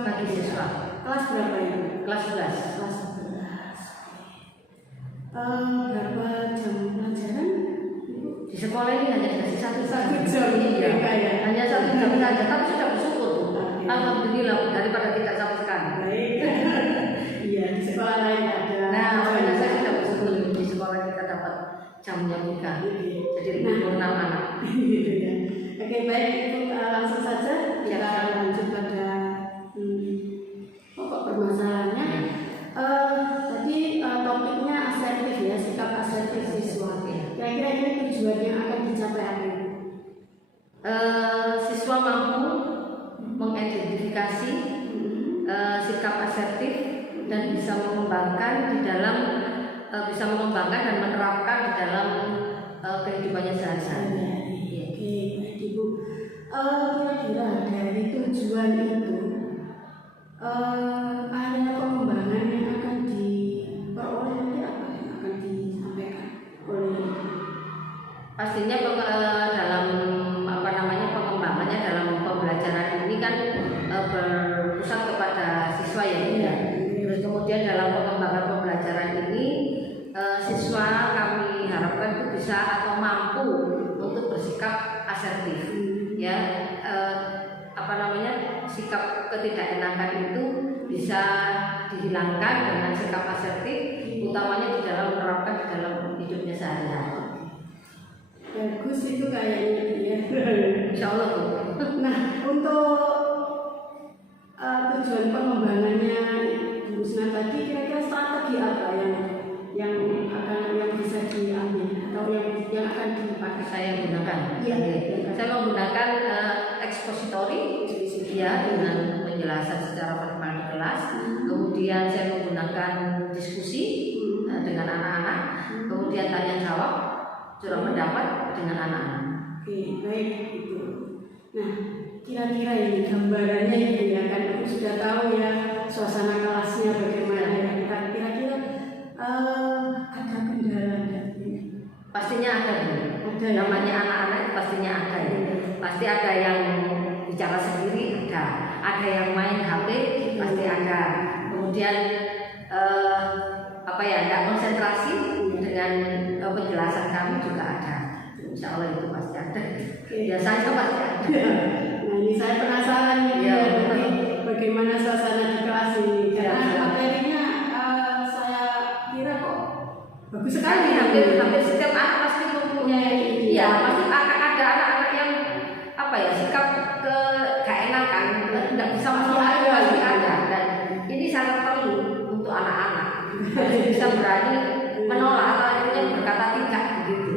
Bagi siswa. Kelas berapa ini? Kelas 11. Kelas 11. Berapa jam pelajaran? Di sekolah ini hanya dikasih satu jam. Iya. Ya. Hanya 1 jam saja, tapi sudah bersyukur. Alhamdulillah daripada tidak sama sekali. Baik. Iya, di sekolah lain ada. Nah, makanya saya sudah bersyukur di sekolah kita dapat jamnya buka. Jadi lebih purnama anak. Gitu ya. Oke, baik, itu langsung saja kita lanjut pada pokok permasalahannya. Tadi topiknya asertif ya, sikap asertif siswa. Kira-kira ini tujuan yang akan dicapai apa ini? Siswa mampu mengidentifikasi sikap asertif dan bisa mengembangkan dan menerapkan di dalam kehidupannya sehari-hari. Oke, baik Ibu. Kira-kira dari tujuan itu area pengembangan yang akan diperoleh nanti apa yang akan disampaikan oleh Pastinya dalam pengembangannya dalam pembelajaran ini kan berpusat kepada siswa ya. Terus kemudian dalam pengembangan pembelajaran ini siswa kami harapkan itu bisa atau mampu untuk bersikap asertif ya. Sikap ketidakenakan itu bisa dihilangkan dengan sikap asertif, utamanya di dalam menerapkan di dalam hidupnya sehari-hari. Bagus itu kayaknya ya. Insya Allah Bu. Nah, untuk tujuan pengembangannya Bu Rusna tadi, kira-kira strategi apa yang bisa diambil atau yang akan dipakai? Saya gunakan. Iya. Saya menggunakan expository ya, dengan penjelasan secara formal di kelas. Kemudian saya menggunakan diskusi dengan anak-anak. Kemudian tanya jawab, curah pendapat dengan anak-anak. Oke, baik itu. Nah, kira-kira ini gambarannya itu ya, kan Ibu sudah tahu ya suasana kelasnya bagaimana ya. Kira-kira ada kendala enggak? Pastinya ada Bu. Ada ya? Namanya anak-anak pastinya ada ya. Pasti ada yang bicara sendiri, ada yang main HP, pasti ada. Kemudian nggak konsentrasi dengan penjelasan kami juga ada. Insya Allah itu pasti ada. Biasanya pasti ada. Nah, ini saya penasaran ya, bagaimana suasana di kelas ini. Karena materinya saya kira kok bagus sekali. Hampir setiap anak pasti mempunyai. Iya, pasti akan ada anak-anak yang sikap gak enakan, tidak bisa masuk akal, pasti ada. Dan ini sangat perlu untuk anak-anak. Bisa berani menolak atau akhirnya berkata tidak begitu.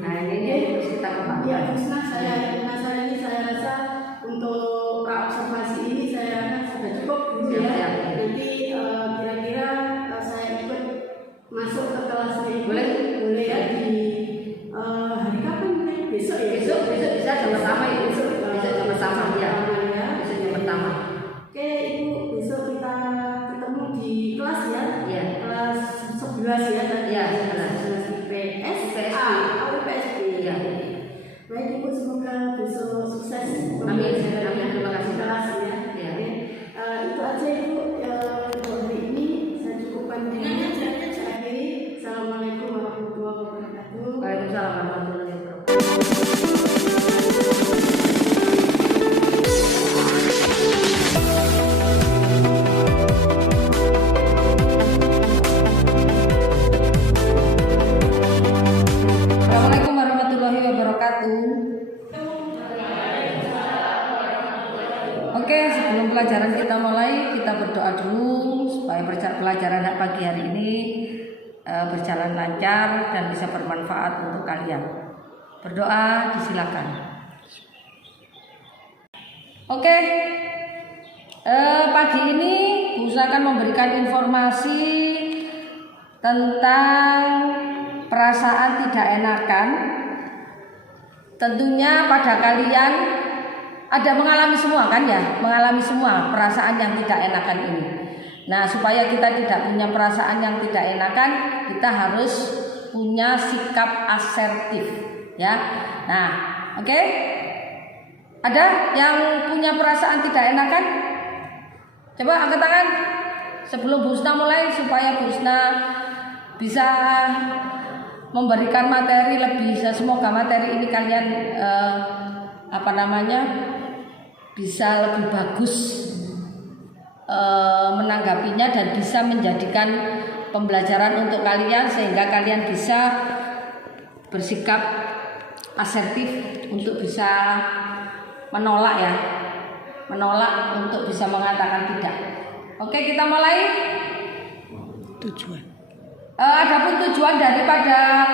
Nah ini harus kita kembangkan. Ya, Rusna, saya penasaran ini, saya rasa untuk observasi ini saya rasa sudah cukup gitu ya. Nanti kira-kira saya ikut masuk ke kelasnya Ibu. Boleh ya di hari kapan? Besok ya? Besok bisa sama-sama ya. Besok sama-sama ya. Besok yang pertama. Oke Ibu, besok kita ketemu di kelas ya. Iya. Kelas 11 ya tadi. Iya, 11 IPS. IPSB. Iya. Baik Ibu, semoga besok sukses. Amin. Terima kasih. Kelas ya. Iya. Itu aja Ibu untuk hari ini. Saya cukupkan di sini. Saya akhiri. Assalamualaikum warahmatullahi wabarakatuh. Waalaikumsalam warahmatullahi wabarakatuh. Assalamualaikum warahmatullahi wabarakatuh. Oke, sebelum pelajaran kita mulai, kita berdoa dulu supaya pelajaran pagi hari ini berjalan lancar dan bisa bermanfaat untuk kalian. Berdoa disilakan. Oke, pagi ini Bu Rusna akan memberikan informasi tentang perasaan tidak enakan. Tentunya pada kalian ada mengalami semua kan ya, mengalami semua perasaan yang tidak enakan ini. Nah, supaya kita tidak punya perasaan yang tidak enakan, kita harus punya sikap asertif ya. Nah, oke. Ada yang punya perasaan tidak enakan? Coba angkat tangan sebelum Bu Husna mulai supaya Bu Husna bisa memberikan materi lebih. Semoga materi ini kalian bisa lebih bagus menanggapinya dan bisa menjadikan pembelajaran untuk kalian sehingga kalian bisa bersikap asertif untuk bisa menolak ya. Menolak untuk bisa mengatakan tidak. Oke, kita mulai. Tujuan. Adapun tujuan daripada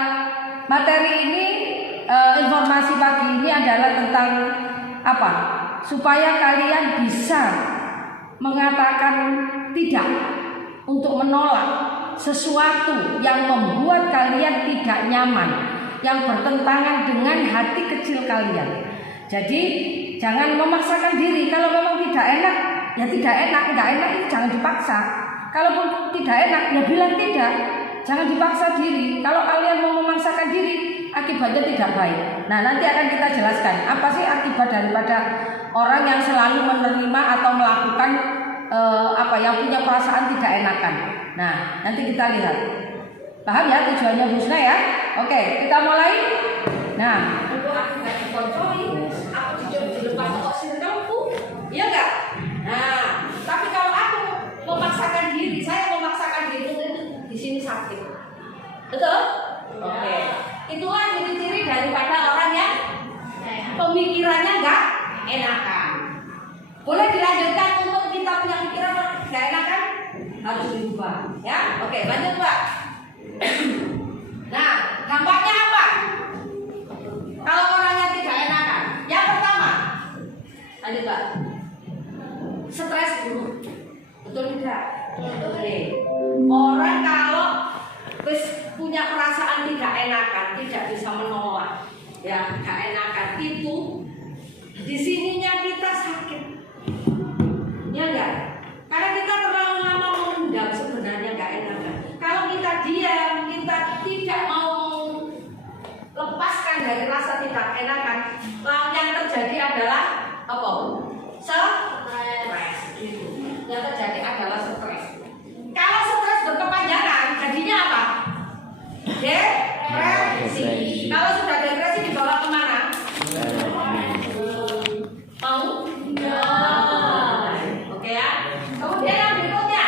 materi ini, informasi pagi ini adalah tentang apa? Supaya kalian bisa mengatakan tidak untuk menolak sesuatu yang membuat kalian tidak nyaman, yang bertentangan dengan hati kecil kalian. Jadi jangan memaksakan diri. Kalau memang tidak enak, ya tidak enak. Nggak enak itu jangan dipaksa. Kalaupun tidak enak, ya bilang tidak. Jangan dipaksa diri. Kalau kalian mau memaksakan diri, akibatnya tidak baik. Nah, nanti akan kita jelaskan apa sih akibat daripada orang yang selalu menerima atau melakukan yang punya perasaan tidak enakan. Nah, nanti kita lihat. Paham ya tujuannya Bu Husna ya? Oke, kita mulai. Nah, iya enggak? Nah, tapi kalau aku memaksakan diri, saya memaksakan diri itu di sini sakit. Betul? Oke. Itulah ciri-ciri daripada orang yang pemikirannya enggak enakan. Boleh dilanjutkan untuk kita punya pikiran enggak enakan? Harus diubah, ya? Oke, lanjut, Pak. Nah, dampaknya apa? Kalau orangnya tidak enakan, yang pertama, lanjut, Pak. Stres dulu, betul tidak? Oke. Orang kalau punya perasaan tidak enakan, tidak bisa menolak, ya, tidak enakan itu di sininya kita sakit, ya enggak? Karena kita terlalu lama memendam sebenarnya enggak enakan. Kalau kita diam, kita tidak mau lepaskan dari rasa tidak enakan, yang terjadi adalah apa? Stres. Yang terjadi adalah stres. Kalau stres berkepanjangan, jadinya apa? Depresi. Kalau sudah depresi dibawa kemana? Mau? Oke ya. Kemudian yang berikutnya,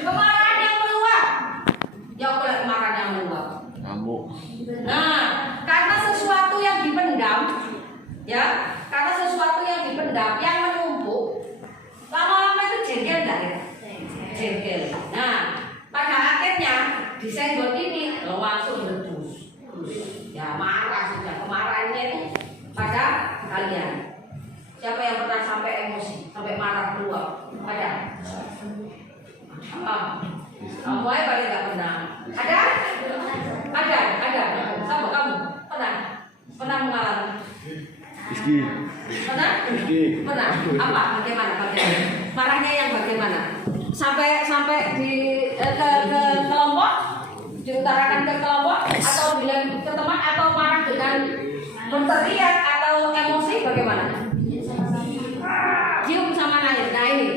kemarahan yang meluap. Ya boleh kemarahan yang meluap. Ngamuk. Nah, karena sesuatu yang dipendam, ya, karena sesuatu yang dipendam, yang menumpuk, lama-lama itu jengkel enggak ya? Jengkel. Nah, pada akhirnya disenggol ini langsung meletus. Ya marah sudah, kemarahannya itu pada kalian. Siapa yang pernah sampai emosi, sampai marah keluar? Ada? Kamu aja paling nggak pernah. Ada? Ada. Sama kamu pernah mengalami? Rizky. Pernah? Apa? Bagaimana? Marahnya yang bagaimana? Sampai di ke kelompok, diutarakan ke kelompok, atau bilang ke teman, atau marah dengan berteriak atau emosi bagaimana? Diem sama nangis. Nah ini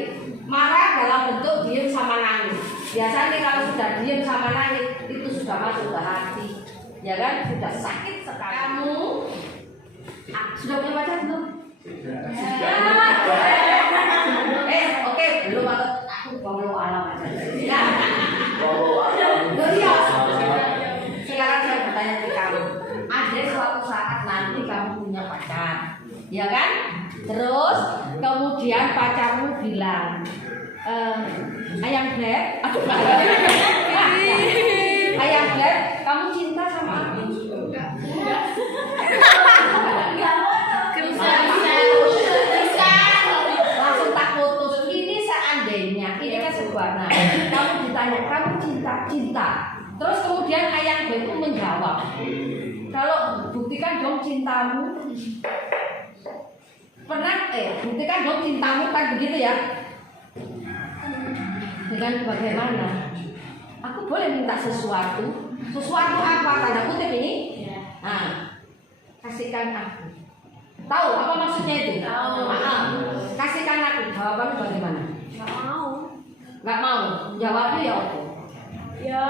marah dalam bentuk diem sama nangis. Biasanya kalau sudah diem sama nangis itu sudah masuk ke hati, ya kan? Sudah sakit sekali. Kamu sudah punya pacar belum? Oke, belum. Aku bawa alam aja. Ya. Sekarang saya bertanya ke kamu. Ada suatu saat nanti kamu punya pacar, ya kan? Terus kemudian pacarmu bilang, ayang Beb, ayang Beb, kamu cinta sama aku? Langsung tak putus. Ini seandainya, ini kan sebuah nama. Kamu ditanya, kamu cinta. Terus kemudian ayang Beb itu menjawab, kalau buktikan dong cintamu. Pernah, buktikan dong cintamu, kan begitu ya? Dengan bagaimana? Aku boleh minta sesuatu apa? Tanda kutip ini. Nah, kasihkan aku. Tahu apa maksudnya itu? Tahu. Kasihkan aku. Jawabannya bagaimana? Nggak mau. Nggak mau. Jawabnya ya apa? Ya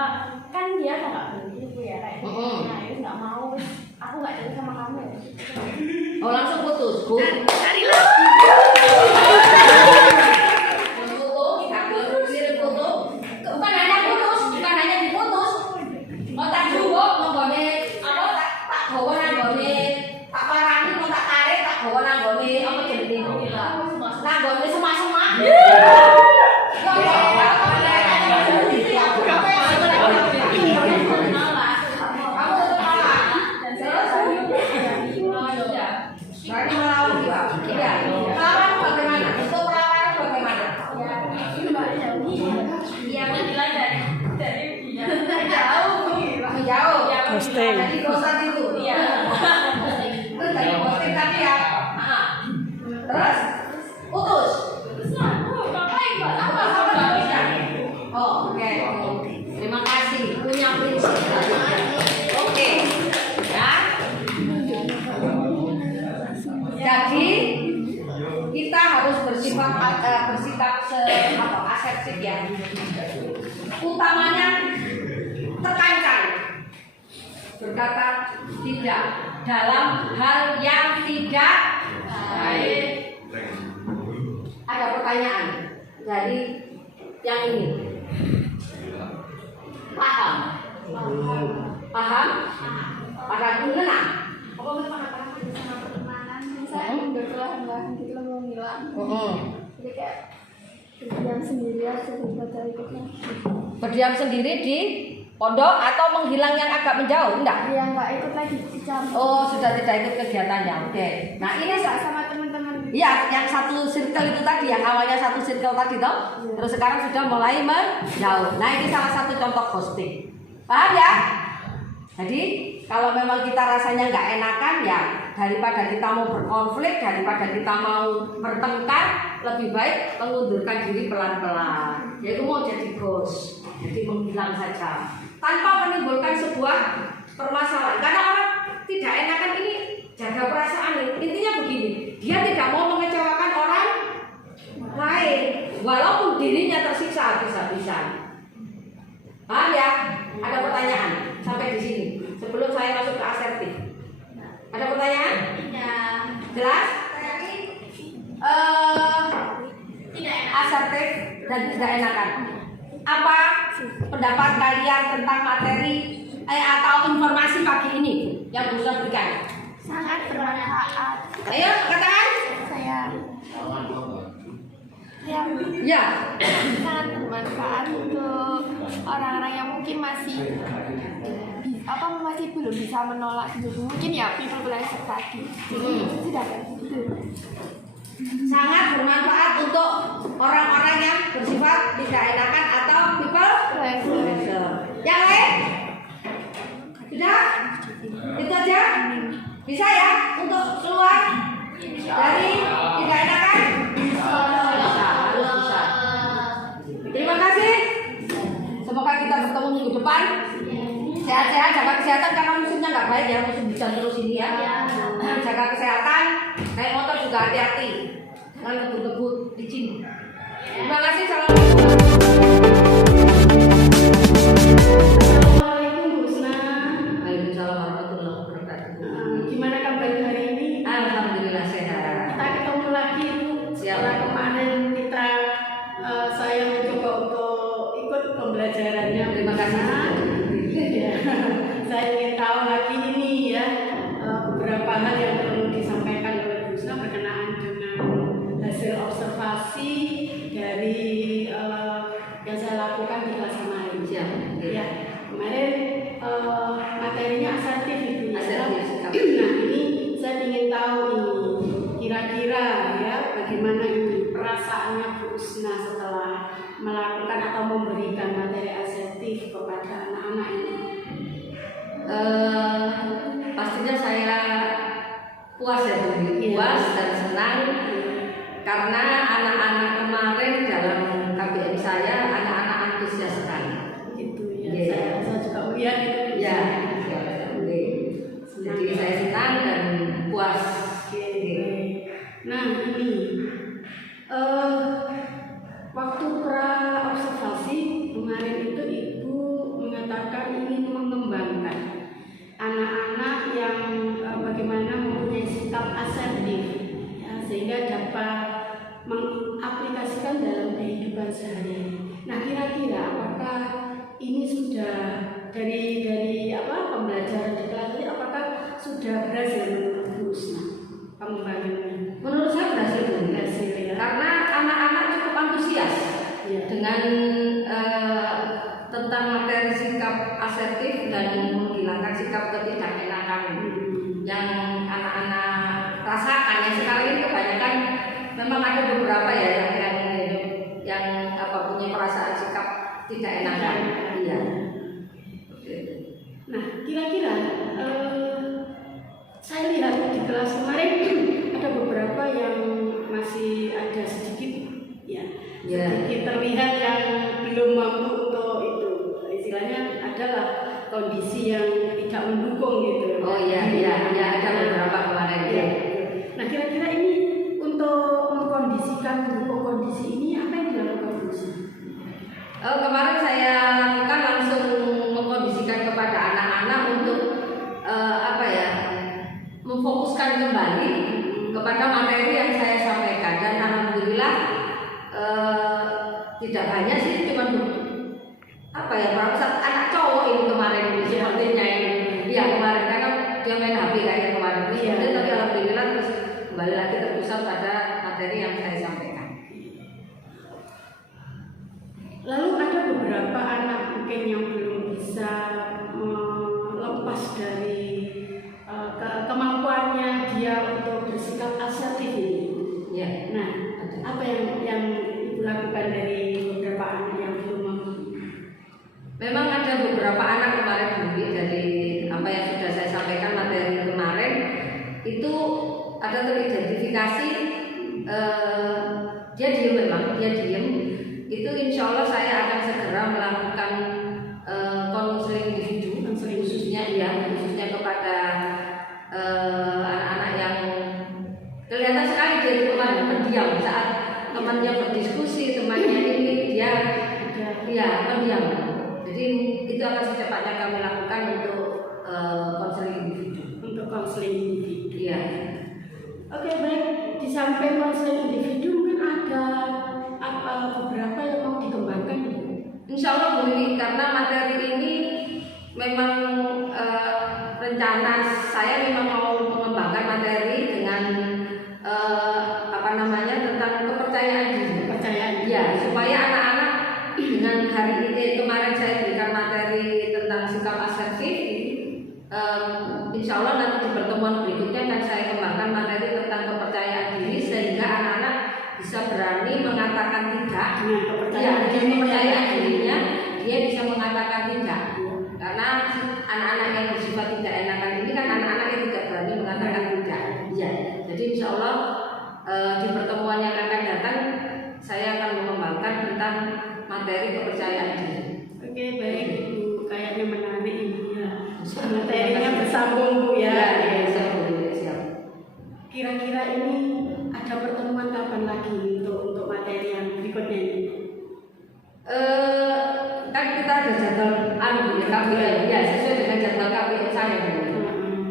kan dia nggak begitu ya kayak nah ya nggak mau, aku nggak jadi sama kamu ya. Oh langsung putus, Bu. Carilah. Bukan hanya putus, bukan hanya diputus. Mau tak juga, mau gone apa tak bawa nanggone, tak parani mau tak tarik tak bawa nanggone apa jadi nanggone semak-semak. Berarti melawan juga. Iya. Melawan bagaimana? Untuk melawan bagaimana? Iya menilai dari dia Jauh. Ghosting. Jadi ghosting itu. Iya. Itu dari ghosting tadi ya. Terus putus. Oh, oke. Terima kasih. Punya prinsip. Oke. Ya. Jadi kita harus bersikap asertif ya. Utamanya tekankan berkata tidak dalam hal yang tidak baik. Ada pertanyaan dari yang ini. Paham? Paham? Pada mengenang. Apa memang apa sama pertemanan saya udah perlahan-lahan gitu loh mau ngilang. Jadi kayak berdiam sendiri aja daripada ikut lagi. Berdiam sendiri di pondok atau menghilang yang agak menjauh? Enggak. Dia nggak ikut lagi dicampur. Oh, sudah tidak ikut kegiatannya. Oke. Nah, ini nggak sama teman-teman. iya, yang satu circle itu tadi, yang awalnya satu circle tadi toh, terus sekarang sudah mulai menjauh. Nah, ini salah satu contoh ghosting. Paham ya? Jadi, kalau memang kita rasanya nggak enakan ya, daripada kita mau berkonflik, daripada kita mau bertengkar, lebih baik mengundurkan diri pelan-pelan. Yaitu mau jadi ghost, jadi menghilang saja, tanpa menimbulkan sebuah permasalahan. Karena orang tidak enakan ini jaga perasaan ini. Intinya begini, dia tidak mau mengecewakan orang lain, walaupun dirinya tersiksa habis-habisan. Paham ya? Ada pertanyaan sampai di sini sebelum saya masuk ke asertif. Ada pertanyaan? Tidak. Jelas? Tidak enak. Asertif dan tidak enakan. Apa pendapat kalian tentang materi atau informasi pagi ini yang bisa berikan? Sangat bermanfaat. Ayo katakan. Saya Ya. sangat bermanfaat untuk orang-orang yang mungkin masih belum bisa menolak gitu. Mungkin ya people pleasure tadi. Sudah kan? Sangat bermanfaat untuk orang-orang yang bersifat tidak enakan atau people pleasure. Yang lain? Sudah? Itu aja? Bisa ya untuk keluar dari tidak enakan? Harus bisa. Terima kasih. Semoga kita bertemu minggu depan. Sehat-sehat, jaga kesehatan karena musimnya nggak baik ya, musim hujan terus ini ya. Jaga kesehatan, naik motor juga hati-hati, jangan ngebut-ngebut licin. Terima kasih. Assalamualaikum Bu Husna. Waalaikumsalam warahmatullahi wabarakatuh. Gimana kabar hari ini? Alhamdulillah sehat. Kita ketemu lagi Bu. Setelah kemarin saya mencoba untuk ikut pembelajarannya. Terima kasih. Ya. Saya ingin tahu lagi ini ya beberapa hal yang perlu disampaikan oleh Bu Husna berkenaan dengan hasil observasi dari yang saya lakukan di kelas kemarin. Ya, kemarin materinya asertif itu ya. Nah ini saya ingin tahu ini kira-kira ya bagaimana ini perasaannya Bu Husna setelah melakukan atau memberikan materi asertif kepada anak-anak ini. Pastinya saya puas ya Bu, puas dan senang karena anak-anak kemarin dalam KBM saya anak-anak antusias sekali. Gitu ya. Yeah. Saya juga melihat itu. Ya, jadi saya senang dan puas. Nah ini waktu pra observasi Nah, kira-kira apakah ini sudah dari pembelajaran di kelas ini apakah sudah berhasil menurut Bu Usna pengembangannya? Menurut saya berhasil Bu. Berhasil ya. Karena anak-anak cukup antusias Ya. dengan tentang materi sikap asertif dan menghilangkan sikap ketidakenakan yang anak-anak rasakan. Yang sekarang ini kebanyakan memang ada beberapa ya yang punya perasaan sikap tidak enakan. Iya. Nah, kira-kira saya lihat di kelas kemarin ada beberapa yang masih ada sedikit sedikit terlihat yang belum mampu untuk itu, istilahnya adalah kondisi yang tidak mendukung gitu. Oh iya ada beberapa kemarin. Ya. Nah, kira-kira ini untuk mengkondisikan mendukung kondisi ini apa yang dilakukan Bu Usna? Kemarin saya lakukan langsung mengkondisikan kepada anak-anak untuk memfokuskan kembali kepada materi yang saya sampaikan, dan alhamdulillah tidak banyak sih, cuma anak cowok ini kemarin sepertinya ini kemarin karena dia main HP kayaknya kemarin tapi alhamdulillah terus kembali lagi terpusat pada materi yang saya sampaikan. Lalu ada beberapa anak mungkin yang belum bisa melepas dari kemampuannya dia untuk bersikap asertif ini. Ya. Nah, apa yang Ibu lakukan dari beberapa anak yang belum mampu? Memang ada beberapa anak kemarin Bu, dari apa yang sudah saya sampaikan materi kemarin itu ada teridentifikasi dia diem. Itu insya Allah saya akan segera melakukan konseling individu, khususnya kepada anak-anak yang kelihatan sekali dia itu kemarin pendiam saat temannya berdiskusi, temannya ini dia pendiam. Jadi itu akan secepatnya kami lakukan untuk konseling individu. Untuk konseling individu. Iya. Oke, baik. Di samping konseling individu mungkin ada beberapa yang mau dikembangkan. Insya Allah Bu Lili, karena materi ini memang rencana saya memang mau mengembangkan materi dengan tentang kepercayaan diri. Ya, supaya anak-anak dengan hari ini kemarin saya berikan materi tentang sikap asertif. Insya Allah nanti di pertemuan berikutnya akan saya kembangkan materi tentang kepercayaan diri sehingga anak-anak bisa berani mengatakan tidak. Dengan kepercayaan dirinya dia bisa mengatakan tidak. Karena anak-anak yang bersifat tidak enakan ini kan anak-anak yang tidak berani mengatakan tidak. Ya, jadi insya Allah di pertemuan yang akan datang saya akan mengembangkan tentang materi kepercayaan diri. Oke, baik Bu, kayaknya menarik ini ya. Materinya bersambung Bu ya. Siap. Kira-kira ini ada pertemuan kapan lagi untuk materi yang berikutnya ini? Kan kita ada jadwal KPI ya, sesuai dengan jadwal KPI saya dulu.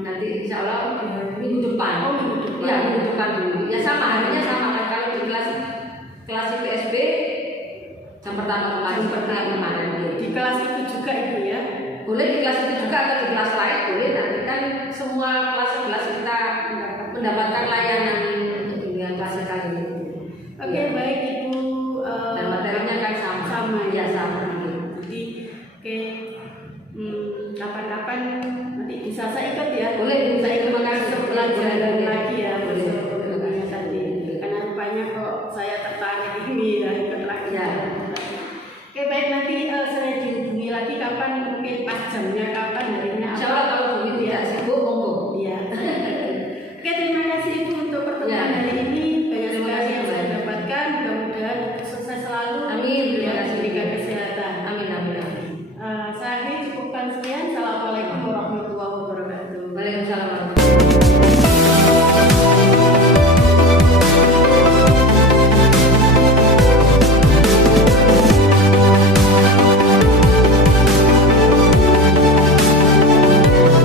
Nanti insya Allah minggu depan. Ya, minggu depan dulu. Ya sama, harinya sama kan kalau di kelas IPSB jam pertama kemarin. Di kelas itu juga Ibu ya? Boleh di kelas itu juga atau di kelas lain boleh. Nanti kan semua kelas kita mendapatkan layanan untuk kelas kali ini. Oke, baik.